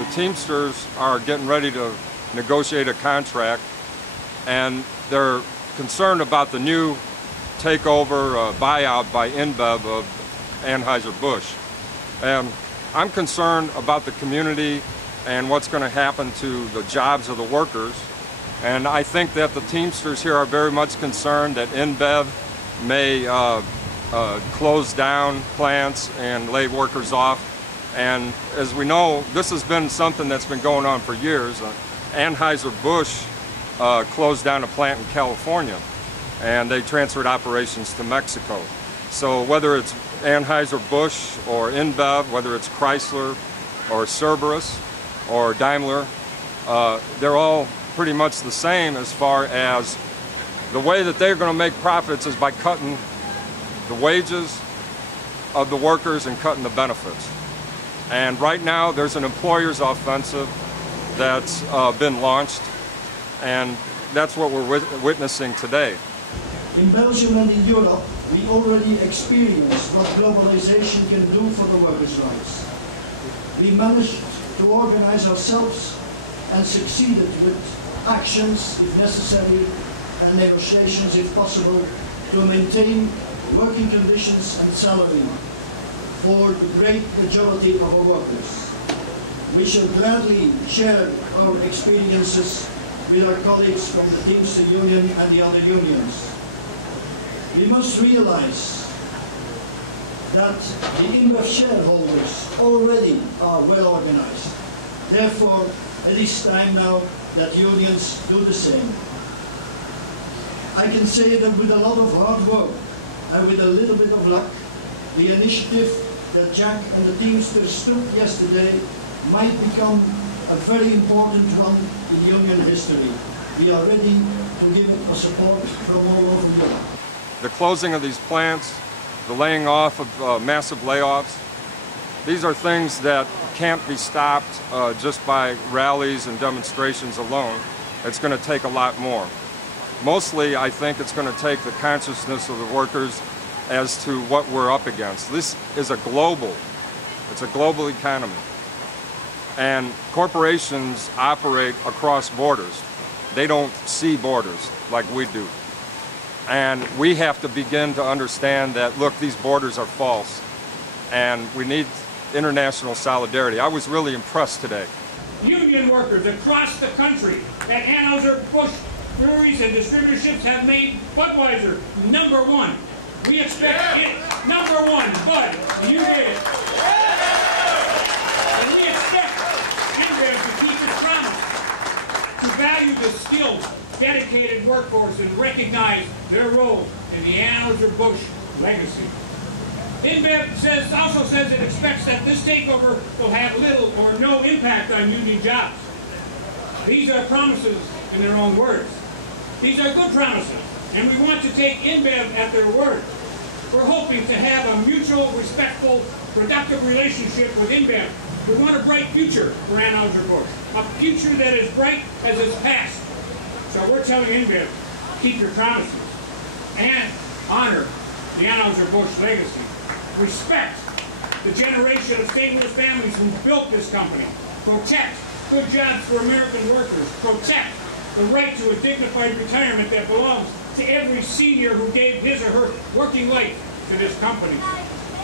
the Teamsters are getting ready to negotiate a contract, and they're concerned about the new takeover buyout by InBev of Anheuser-Busch. And I'm concerned about the community and what's going to happen to the jobs of the workers. And I think that the Teamsters here are very much concerned that InBev may close down plants and lay workers off. And as we know, this has been something that's been going on for years. Anheuser-Busch closed down a plant in California, and they transferred operations to Mexico. So whether it's Anheuser-Busch or InBev, whether it's Chrysler or Cerberus or Daimler, they're all pretty much the same as far as the way that they're going to make profits is by cutting the wages of the workers and cutting the benefits. And right now there's an employers offensive that's been launched, and that's what we're witnessing today. In Belgium and in Europe, we already experienced what globalization can do for the workers' rights. We managed to organize ourselves and succeeded with actions, if necessary, and negotiations, if possible, to maintain working conditions and salary for the great majority of our workers. We shall gladly share our experiences with our colleagues from the Teamster Union and the other unions. We must realize that the InBev shareholders already are well organized. Therefore, it is time now that unions do the same. I can say that with a lot of hard work and with a little bit of luck, the initiative that Jack and the Teamsters took yesterday might become a very important one in union history. We are ready to give it a support from all over Europe. The closing of these plants, the laying off of massive layoffs, these are things that can't be stopped just by rallies and demonstrations alone. It's going to take a lot more. Mostly, I think it's going to take the consciousness of the workers as to what we're up against. This is it's a global economy. And corporations operate across borders. They don't see borders like we do. And we have to begin to understand that, look, these borders are false, and we need international solidarity. I was really impressed today. Union workers across the country at Anheuser-Busch breweries and distributorships have made Budweiser #1. We expect it #1, Bud, you did it. And we expect InBev to keep its promise to value the skilled, dedicated workforce and recognize their role in the Anheuser-Busch legacy. InBev also says it expects that this takeover will have little or no impact on union jobs. These are promises in their own words. These are good promises, and we want to take InBev at their word. We're hoping to have a mutual, respectful, productive relationship with InBev. We want a bright future for Anheuser-Busch, a future that is bright as its past. So we're telling InBev, keep your promises and honor the Anheuser-Busch legacy. Respect the generation of stateless families who built this company. Protect good jobs for American workers. Protect the right to a dignified retirement that belongs to every senior who gave his or her working life to this company.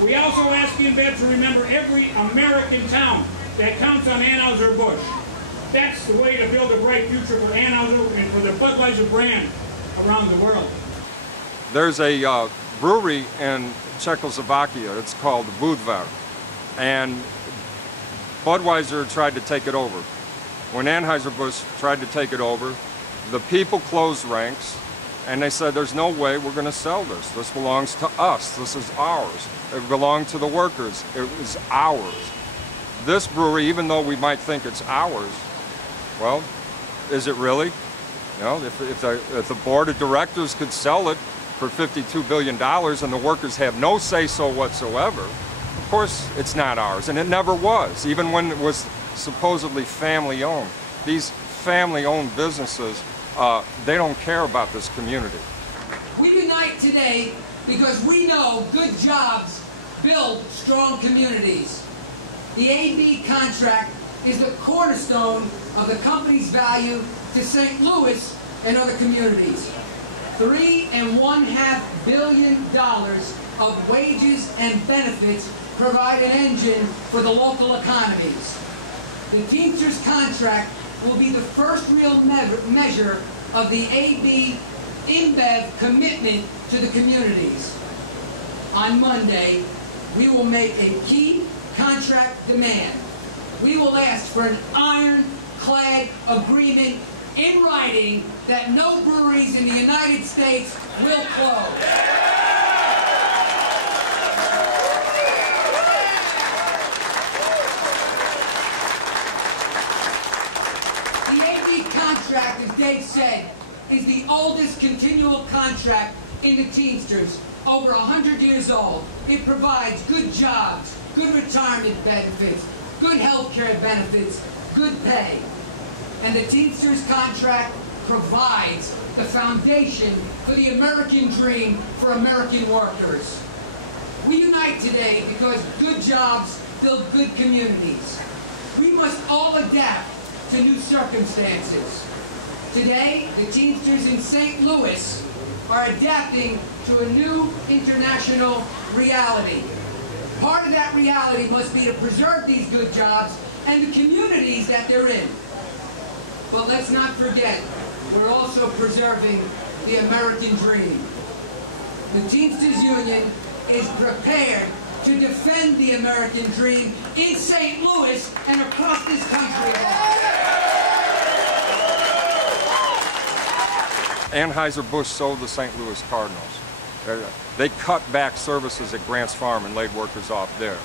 We also ask InBev to remember every American town that counts on Anheuser-Busch. That's the way to build a bright future for Anheuser and for the Budweiser brand around the world. There's a brewery in Czechoslovakia. It's called Budvar, and Budweiser tried to take it over. When Anheuser-Busch tried to take it over, the people closed ranks, and they said, there's no way we're going to sell this. This belongs to us. This is ours. It belonged to the workers. It was ours. This brewery, even though we might think it's ours, well, is it really? You know, if the board of directors could sell it for $52 billion and the workers have no say-so whatsoever, of course it's not ours, and it never was, even when it was supposedly family-owned. These family-owned businesses, they don't care about this community. We unite today because we know good jobs build strong communities. The AB contract is the cornerstone of the company's value to St. Louis and other communities. $3.5 billion of wages and benefits provide an engine for the local economies. The Teamsters contract will be the first real measure of the AB InBev commitment to the communities. On Monday, we will make a key contract demand. We will ask for an ironclad agreement in writing that no breweries in the United States will close. The AB contract, as Dave said, is the oldest continual contract in the Teamsters, over 100 years old. It provides good jobs, good retirement benefits, good health care benefits, good pay. And the Teamsters contract provides the foundation for the American dream for American workers. We unite today because good jobs build good communities. We must all adapt to new circumstances. Today, the Teamsters in St. Louis are adapting to a new international reality. Part of that reality must be to preserve these good jobs and the communities that they're in. But let's not forget, we're also preserving the American dream. The Teamsters Union is prepared to defend the American dream in St. Louis and across this country. Anheuser-Busch sold the St. Louis Cardinals. They cut back services at Grant's Farm and laid workers off there.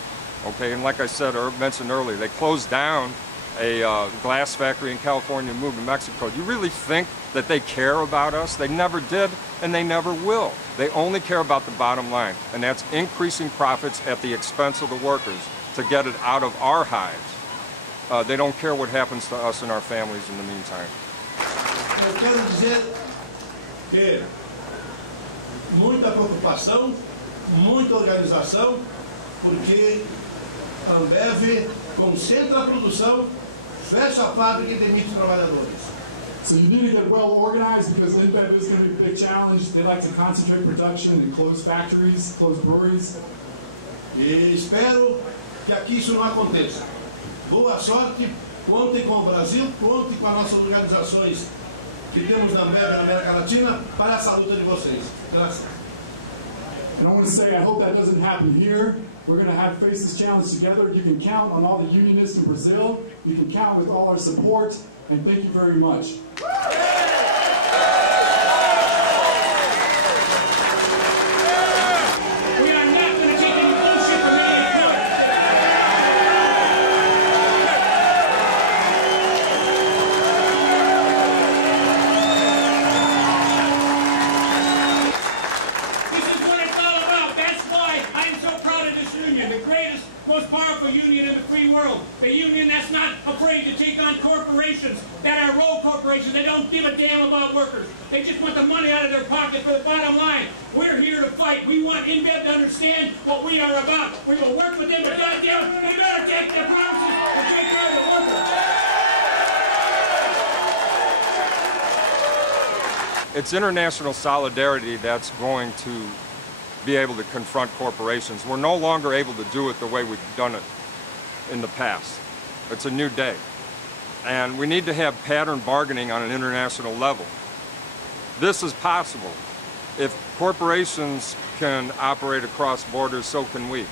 Okay, and like I said or mentioned earlier, they closed down a glass factory in California and moved to Mexico. Do you really think that they care about us? They never did, and they never will. They only care about the bottom line, and that's increasing profits at the expense of the workers to get it out of our hives. They don't care what happens to us and our families in the meantime. Eu quero dizer que muita preocupação, muita organização, porque a Ambev concentra a produção, fecha a fábrica e demite os trabalhadores. So you need to get well organized because InBev is going to be a big challenge. They like to concentrate production and close factories, close breweries. E espero que aqui isso não aconteça. Boa sorte, contem com o Brasil, contem com as nossas organizações que temos na Ambev na América Latina para essa luta de vocês. Graças. And I want to say, I hope that doesn't happen here. We're going to have face this challenge together. You can count on all the unionists in Brazil. You can count with all our support. And thank you very much. Most powerful union in the free world. The union that's not afraid to take on corporations that are rogue corporations. They don't give a damn about workers. They just want the money out of their pocket for the bottom line. We're here to fight. We want InBev to understand what we are about. We will work with them, but goddamn, they better take their promises and take care of the workers. It's international solidarity that's going to be able to confront corporations. We're no longer able to do it the way we've done it in the past. It's a new day. And we need to have pattern bargaining on an international level. This is possible. If corporations can operate across borders, so can we.